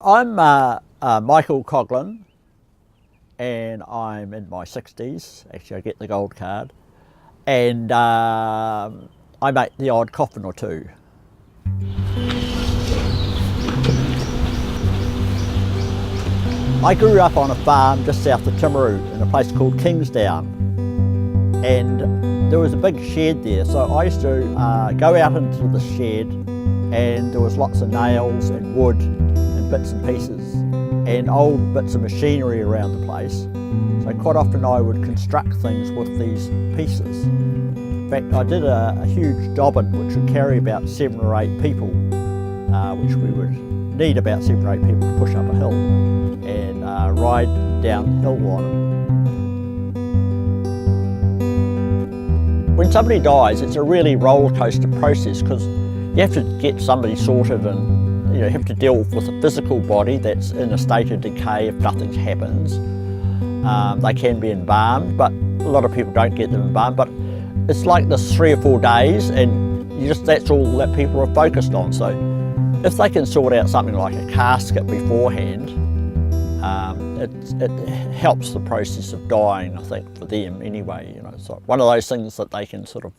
I'm Michael Coughlan, and I'm in my 60s. Actually, I get the gold card, and I make the odd coffin or two. I grew up on a farm just south of Timaru in a place called Kingsdown, and there was a big shed there, so I used to go out into the shed, and there was lots of nails and wood and bits and pieces and old bits of machinery around the place. So quite often I would construct things with these pieces. In fact, I did a huge dobbin which would carry about 7 or 8 people, which we would need about 7 or 8 people to push up a hill and ride downhill on them. When somebody dies, it's a really roller coaster process because you have to get somebody sorted, and you have to deal with a physical body that's in a state of decay if nothing happens. They can be embalmed, but a lot of people don't get them embalmed. But it's like this 3 or 4 days, and that's all that people are focused on. So if they can sort out something like a casket beforehand, it helps the process of dying, I think, for them anyway. It's like one of those things that they can sort of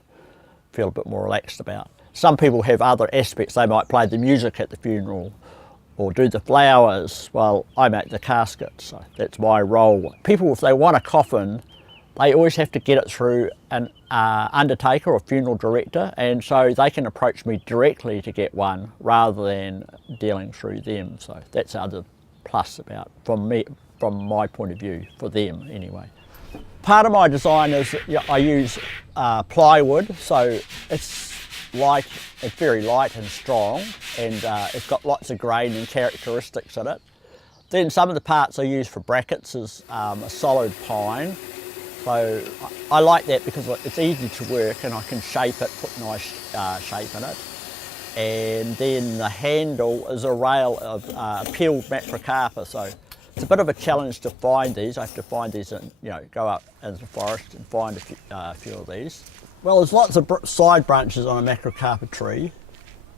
feel a bit more relaxed about. Some people have other aspects. They might play the music at the funeral or do the flowers. Well, I make the casket, so that's my role. People, if they want a coffin, they always have to get it through an undertaker or funeral director, and so they can approach me directly to get one rather than dealing through them. So that's another plus about, from my point of view, for them anyway. Part of my design is I use plywood, so it's light, it's very light and strong, and it's got lots of grain and characteristics in it. Then some of the parts I use for brackets is a solid pine. So I like that because it's easy to work and I can shape it, put nice shape in it. And then the handle is a rail of peeled macrocarpa, so it's a bit of a challenge to find these. I have to find these and go up into the forest and find a few of these. Well, there's lots of side branches on a macrocarpa tree,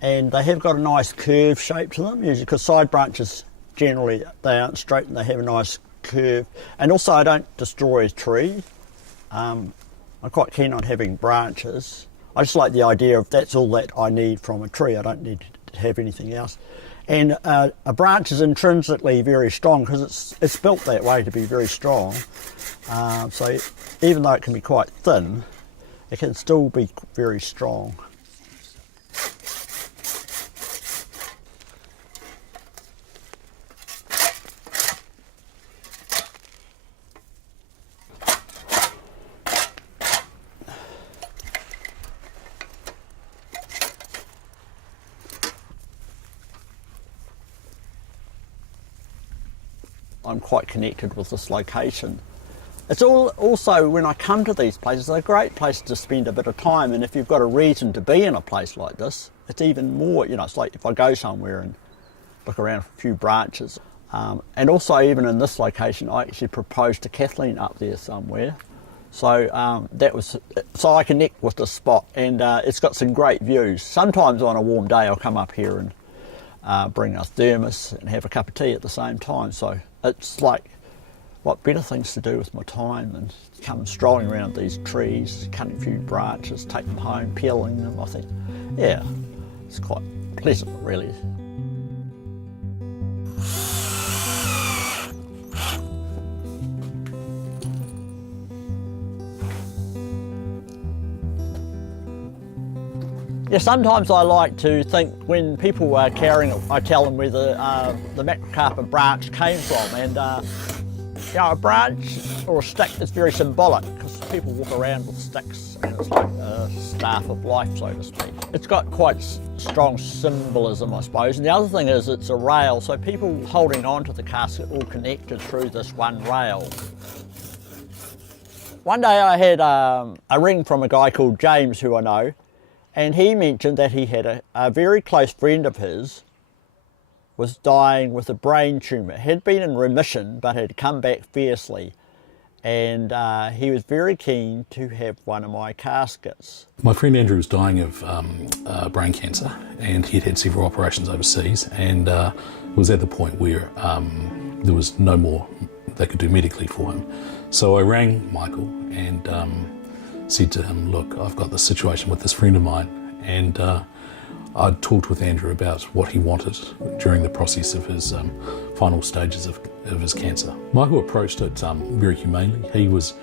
and they have got a nice curve shape to them, usually because side branches generally they aren't straight and they have a nice curve. And also I don't destroy a tree. I'm quite keen on having branches. I just like the idea of that's all that I need from a tree. I don't need to have anything else. And a branch is intrinsically very strong because it's built that way to be very strong. So even though it can be quite thin, it can still be very strong. I'm quite connected with this location. It's also, when I come to these places, they're a great place to spend a bit of time, and if you've got a reason to be in a place like this, it's even more, it's like if I go somewhere and look around for a few branches. And also even in this location, I actually proposed to Kathleen up there somewhere. So so I connect with the spot, and it's got some great views. Sometimes on a warm day I'll come up here and bring a thermos and have a cup of tea at the same time. So it's like, what better things to do with my time than come strolling around these trees, cutting a few branches, take them home, peeling them. I think, yeah, it's quite pleasant, really. Yeah, sometimes I like to think when people are carrying it, I tell them where the macrocarpa branch came from, and a branch or a stick is very symbolic because people walk around with sticks and it's like a staff of life, so to speak. It's got quite strong symbolism, I suppose. And the other thing is it's a rail, so people holding on to the casket all connected through this one rail. One day I had a ring from a guy called James, who I know, and he mentioned that he had a very close friend of his was dying with a brain tumour. Had been in remission but had come back fiercely, and he was very keen to have one of my caskets. My friend Andrew was dying of brain cancer, and he'd had several operations overseas, and was at the point where there was no more they could do medically for him. So I rang Michael and said to him, look, I've got this situation with this friend of mine, and I'd talked with Andrew about what he wanted during the process of his final stages of his cancer. Michael approached it very humanely. He was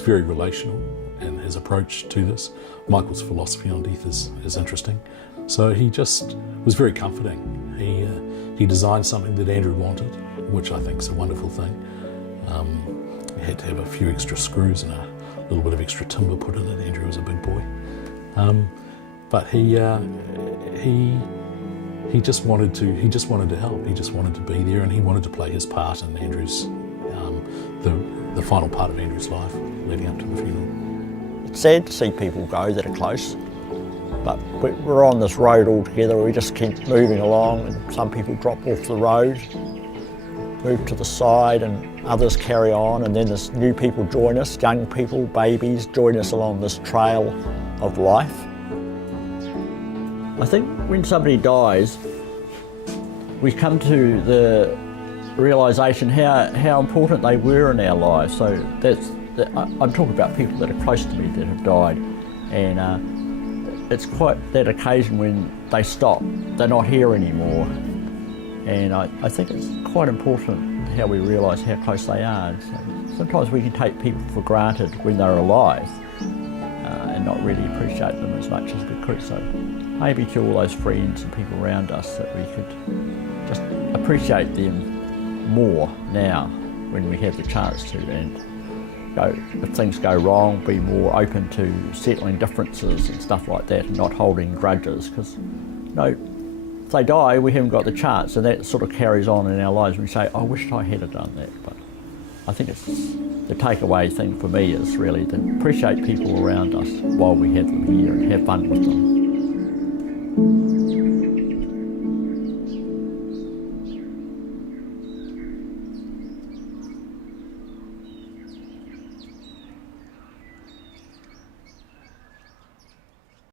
very relational in his approach to this. Michael's philosophy on death is interesting. So he just was very comforting. He designed something that Andrew wanted, which I think is a wonderful thing. He had to have a few extra screws and a little bit of extra timber put in it. Andrew was a big boy. But he just wanted to help. He just wanted to be there, and he wanted to play his part in Andrew's the final part of Andrew's life leading up to the funeral. It's sad to see people go that are close, but we're on this road all together. We just keep moving along, and some people drop off the road, move to the side, and others carry on, and then there's new people join us, young people, babies join us along this trail of life. I think when somebody dies, we come to the realisation how important they were in our lives. So I'm talking about people that are close to me that have died, and it's quite that occasion when they stop, they're not here anymore, and I think it's quite important how we realise how close they are. So sometimes we can take people for granted when they're alive and not really appreciate them as much as we could. So maybe to all those friends and people around us that we could just appreciate them more now when we have the chance to, and if things go wrong, be more open to settling differences and stuff like that, and not holding grudges, because if they die, we haven't got the chance, and that sort of carries on in our lives. We say, I wish I had done that, but I think it's the takeaway thing for me is really to appreciate people around us while we have them here and have fun with them.